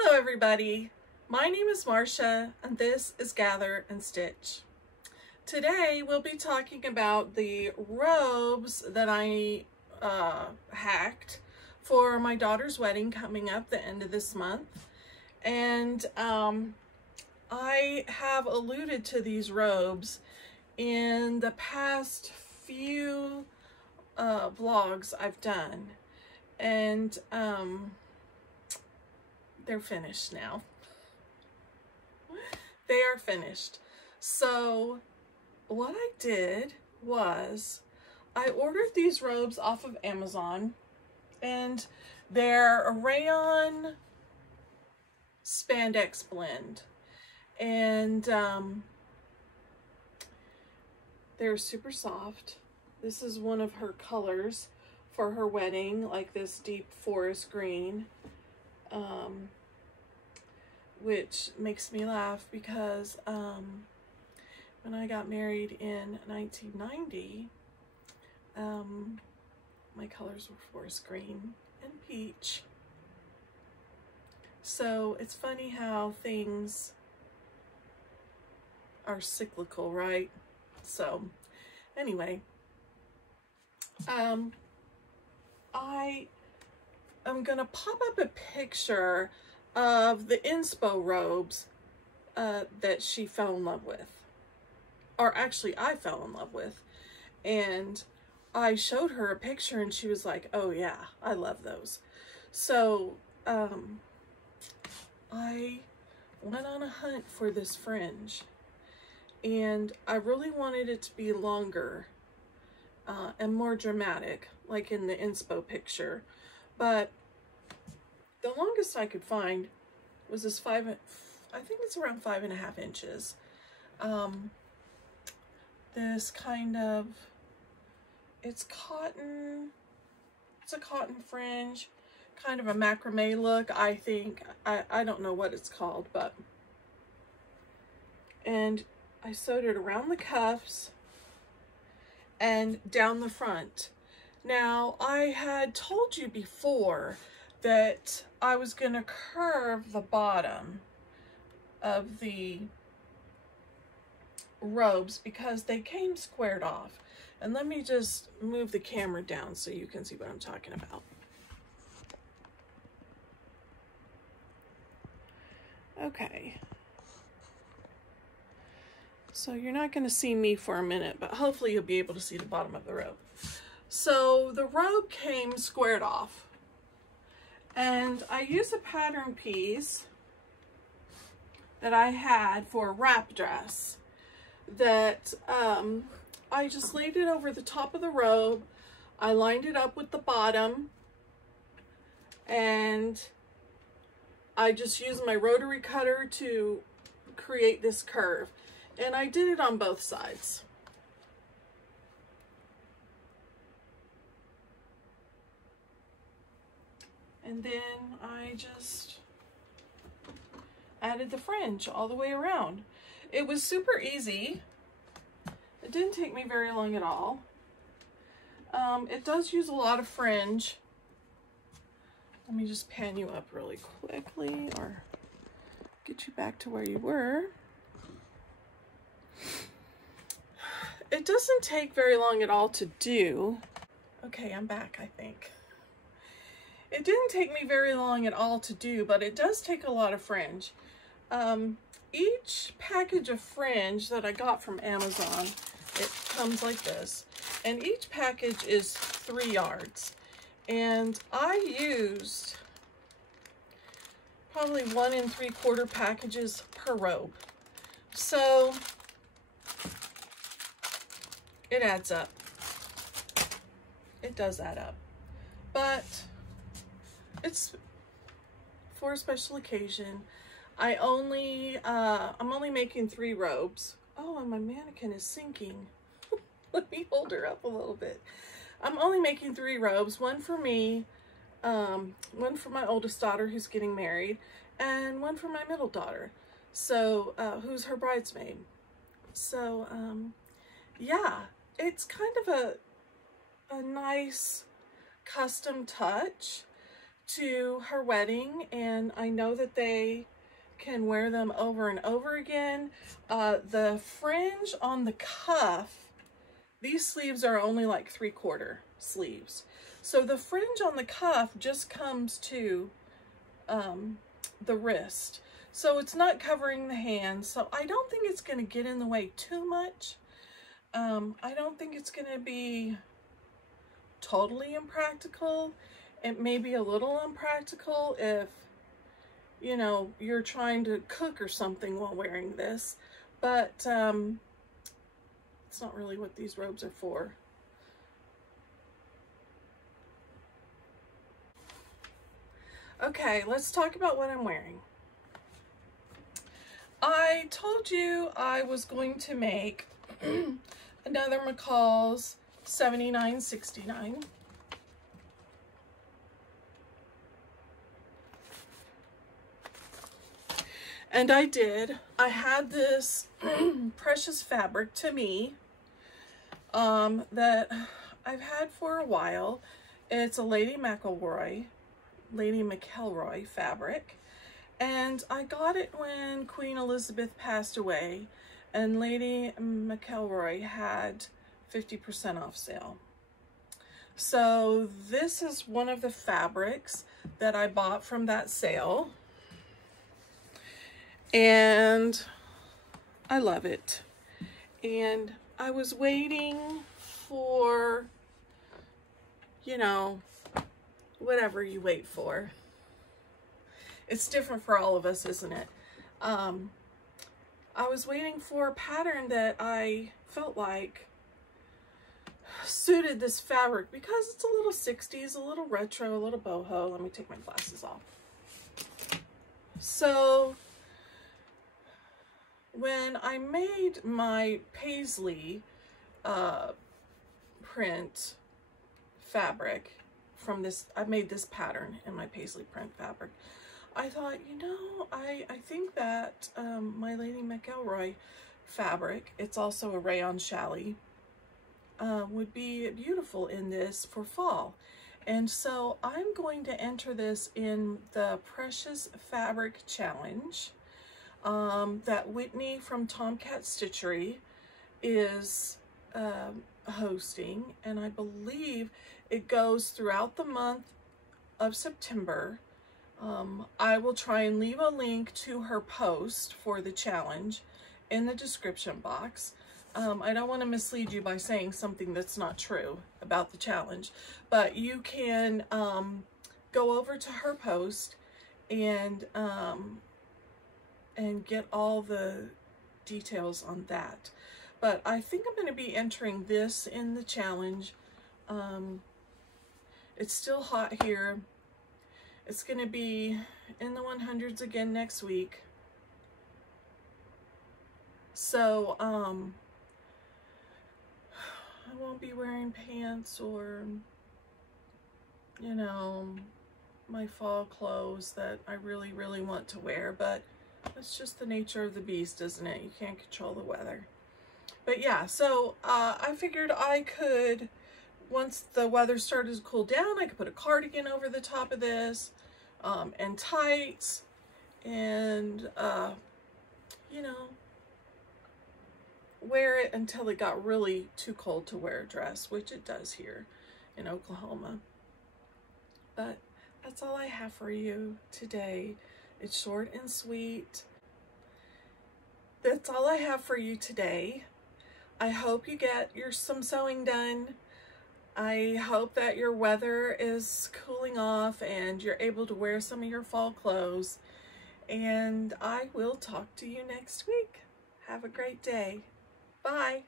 Hello everybody, my name is Marcia and this is Gather and Stitch. Today we'll be talking about the robes that I hacked for my daughter's wedding coming up the end of this month. And I have alluded to these robes in the past few vlogs I've done, and they're finished now. They are finished. So what I did was I ordered these robes off of Amazon, and they're a rayon spandex blend, and they're super soft. This is one of her colors for her wedding, like this deep forest green, which makes me laugh because when I got married in 1990, my colors were forest green and peach. So it's funny how things are cyclical, right? So anyway, I am gonna pop up a picture of the inspo robes that she fell in love with, or actually I fell in love with, and I showed her a picture and she was like, oh yeah, I love those. So I went on a hunt for this fringe, and I really wanted it to be longer and more dramatic, like in the inspo picture. But the longest I could find was this I think it's around 5.5 inches. This kind of, it's a cotton fringe, kind of a macrame look, I think. I don't know what it's called, but, and I sewed it around the cuffs and down the front. Now, I had told you before that I was going to curve the bottom of the robes because they came squared off. And let me just move the camera down so you can see what I'm talking about. Okay. So you're not going to see me for a minute, but hopefully you'll be able to see the bottom of the robe. So the robe came squared off, and I used a pattern piece that I had for a wrap dress that I just laid it over the top of the robe. I lined it up with the bottom, and I just used my rotary cutter to create this curve. And I did it on both sides. And then I just added the fringe all the way around. It was super easy. It didn't take me very long at all. It does use a lot of fringe. Let me just pan you up really quickly, or get you back to where you were. It doesn't take very long at all to do. Okay, I'm back, I think. It didn't take me very long at all to do, but it does take a lot of fringe. Each package of fringe that I got from Amazon, it comes like this. And each package is 3 yards. And I used probably 1 3/4 packages per robe. So it adds up. It does add up. But it's for a special occasion. I'm only making 3 robes. Oh, and my mannequin is sinking. Let me hold her up a little bit. I'm only making 3 robes, one for me, one for my oldest daughter who's getting married, and one for my middle daughter, so who's her bridesmaid. So yeah, it's kind of a nice custom touch to her wedding, and I know that they can wear them over and over again. The fringe on the cuff, these sleeves are only like 3/4 sleeves. So the fringe on the cuff just comes to the wrist. So it's not covering the hand. So I don't think it's going to get in the way too much. I don't think it's going to be totally impractical. It may be a little impractical if, you know, you're trying to cook or something while wearing this, but it's not really what these robes are for. Okay, let's talk about what I'm wearing. I told you I was going to make another McCall's 7969. And I did. I had this precious fabric to me that I've had for a while. It's a Lady McElroy fabric. And I got it when Queen Elizabeth passed away, and Lady McElroy had 50% off sale. So this is one of the fabrics that I bought from that sale. And I love it. And I was waiting for, you know, whatever you wait for. It's different for all of us, isn't it? I was waiting for a pattern that I felt like suited this fabric because it's a little 60s, a little retro, a little boho. Let me take my glasses off. So when I made my paisley print fabric from this, I made this pattern in my paisley print fabric. I thought, you know, I think that my Lady McElroy fabric, it's also a rayon challis, would be beautiful in this for fall. And so I'm going to enter this in the Precious Fabric Challenge that Whitney from Tomcat Stitchery is hosting, and I believe it goes throughout the month of September. I will try and leave a link to her post for the challenge in the description box. I don't want to mislead you by saying something that's not true about the challenge, but you can go over to her post and get all the details on that. But I think I'm going to be entering this in the challenge. It's still hot here. It's going to be in the 100s again next week. So, I won't be wearing pants or, you know, my fall clothes that I really, really want to wear, but that's just the nature of the beast, isn't it? You can't control the weather. But yeah, so I figured I could, once the weather started to cool down, I could put a cardigan over the top of this, and tights, and, you know, wear it until it got really too cold to wear a dress, which it does here in Oklahoma. But that's all I have for you today. It's short and sweet. That's all I have for you today. I hope you get some sewing done. I hope that your weather is cooling off and you're able to wear some of your fall clothes. And I will talk to you next week. Have a great day. Bye.